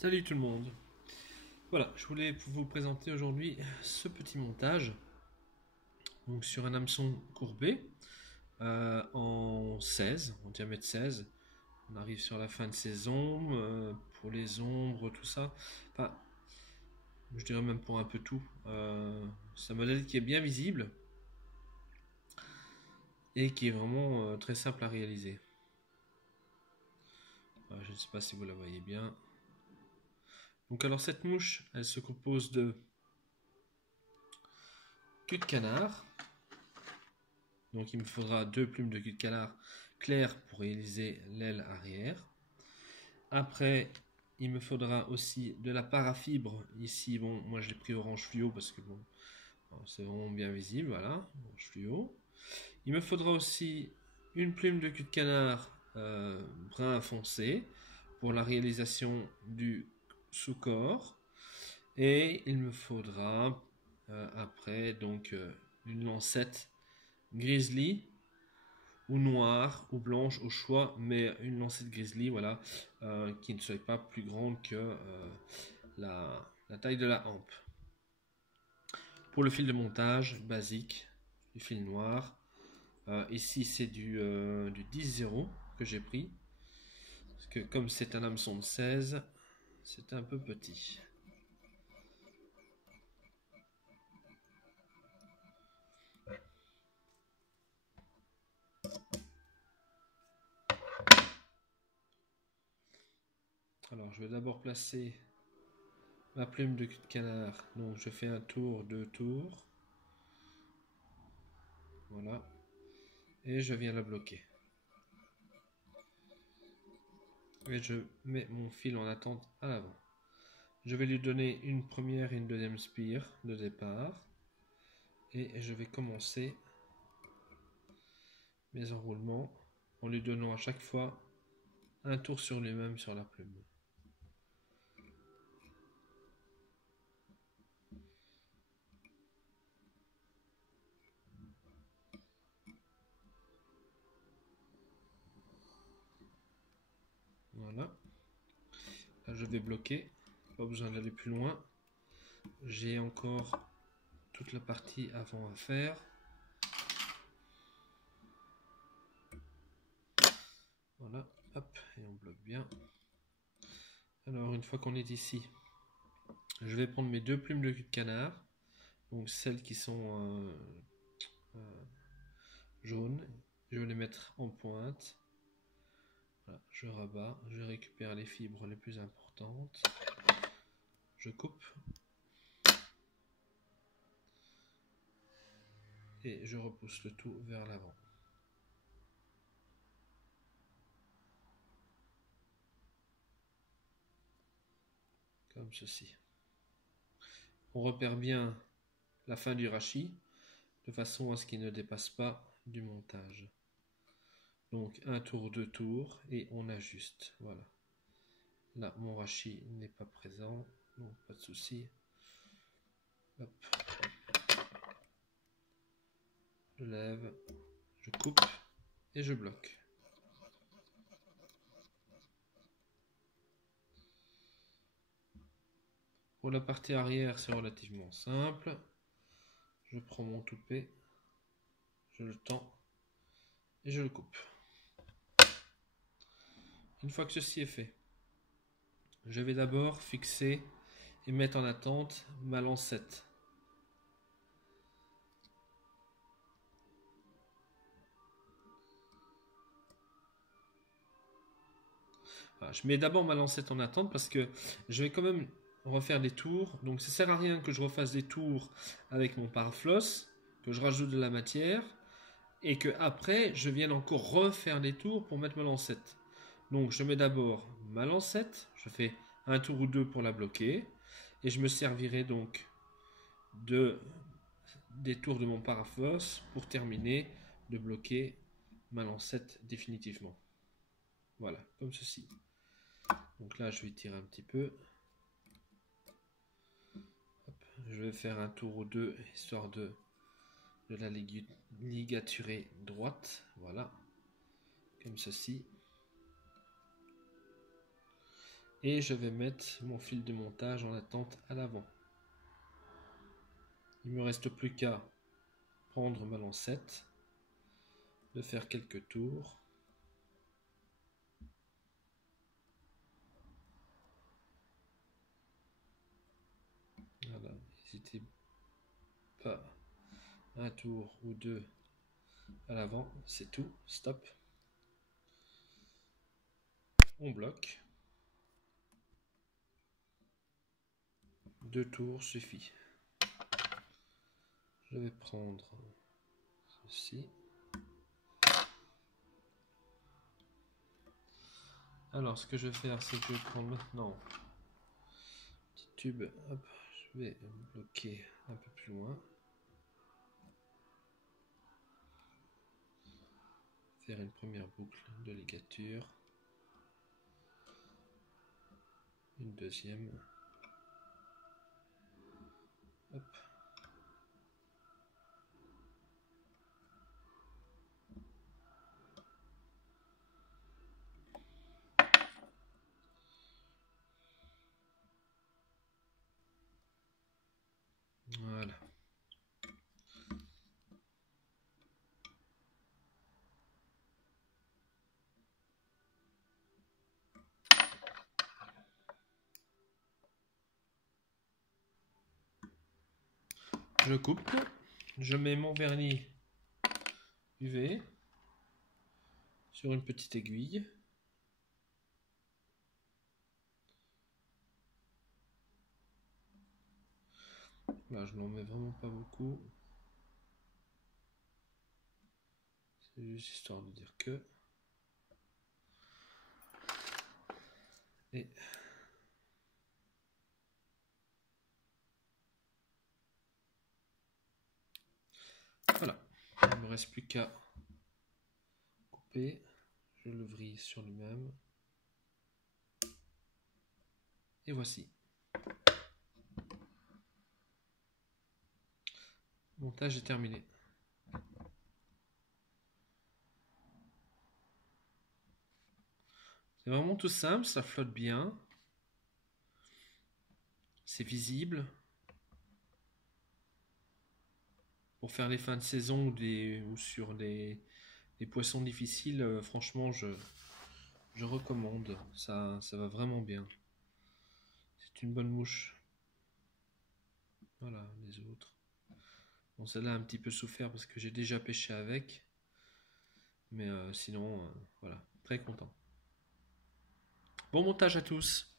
Salut tout le monde. Voilà, je voulais vous présenter aujourd'hui ce petit montage. Donc sur un hameçon courbé en 16, en diamètre 16. On arrive sur la fin de saison pour les ombres, tout ça. Enfin, je dirais même pour un peu tout. C'est un modèle qui est bien visible et qui est vraiment très simple à réaliser. Je ne sais pas si vous la voyez bien. Donc alors cette mouche, elle se compose de queue de canard. Donc il me faudra deux plumes de queue de canard claires pour réaliser l'aile arrière. Après, il me faudra aussi de la parafibre. Ici, bon, moi je l'ai pris orange fluo parce que bon, c'est vraiment bien visible, voilà, orange fluo. Il me faudra aussi une plume de queue de canard brun foncé pour la réalisation du sous-corps. Et il me faudra après donc une lancette grizzly ou noire ou blanche au choix, mais une lancette grizzly, voilà, qui ne soit pas plus grande que la taille de la hampe. Pour le fil de montage basique, du fil noir. Ici c'est du 10-0 que j'ai pris, parce que comme c'est un hameçon de 16, c'est un peu petit. Alors je vais d'abord placer ma plume de queue de canard, donc je fais un tour, deux tours, voilà, et je viens la bloquer. Et je mets mon fil en attente à l'avant. Je vais lui donner une première et une deuxième spire de départ, et je vais commencer mes enroulements en lui donnant à chaque fois un tour sur lui-même sur la plume. Voilà. Là, je vais bloquer. Pas besoin d'aller plus loin. J'ai encore toute la partie avant à faire. Voilà. Hop. Et on bloque bien. Alors, une fois qu'on est ici, je vais prendre mes deux plumes de queue de canard. Donc, celles qui sont jaunes. Je vais les mettre en pointe. Voilà, je rabats, je récupère les fibres les plus importantes, je coupe et je repousse le tout vers l'avant. Comme ceci. On repère bien la fin du rachis de façon à ce qu'il ne dépasse pas du montage. Donc un tour, deux tours et on ajuste. Voilà. Là, mon rachis n'est pas présent, donc pas de souci. Hop. Je lève, je coupe et je bloque. Pour la partie arrière, c'est relativement simple. Je prends mon toupet, je le tends et je le coupe. Une fois que ceci est fait, je vais d'abord fixer et mettre en attente ma lancette. Voilà, je mets d'abord ma lancette en attente parce que je vais quand même refaire des tours. Donc ça sert à rien que je refasse des tours avec mon parafloss, que je rajoute de la matière et que après je vienne encore refaire des tours pour mettre ma lancette. Donc je mets d'abord ma lancette, je fais un tour ou deux pour la bloquer et je me servirai donc des tours de mon parafloss pour terminer de bloquer ma lancette définitivement. Voilà, comme ceci. Donc là, je vais tirer un petit peu. Hop, je vais faire un tour ou deux, histoire de la ligaturer droite. Voilà, comme ceci. Et je vais mettre mon fil de montage en attente à l'avant. Il me reste plus qu'à prendre ma lancette, de faire quelques tours. Voilà, n'hésitez pas, un tour ou deux à l'avant, c'est tout, stop. On bloque. 2 tours suffit. Je vais prendre ceci. Alors, ce que je vais faire, c'est que je vais prendre maintenant petit tube. Hop, je vais bloquer un peu plus loin. Faire une première boucle de ligature. Une deuxième. Hop. Voilà. Je coupe. Je mets mon vernis UV sur une petite aiguille. Là, je n'en mets vraiment pas beaucoup. C'est juste histoire de dire que. Et voilà. Il ne me reste plus qu'à couper. Je le vrille sur lui-même. Et voici. Le montage est terminé. C'est vraiment tout simple, ça flotte bien. C'est visible. Pour faire les fins de saison ou sur des poissons difficiles, franchement, je recommande. Ça va vraiment bien. C'est une bonne mouche. Voilà, les autres. Bon, celle-là a un petit peu souffert parce que j'ai déjà pêché avec. Mais sinon, voilà, très content. Bon montage à tous!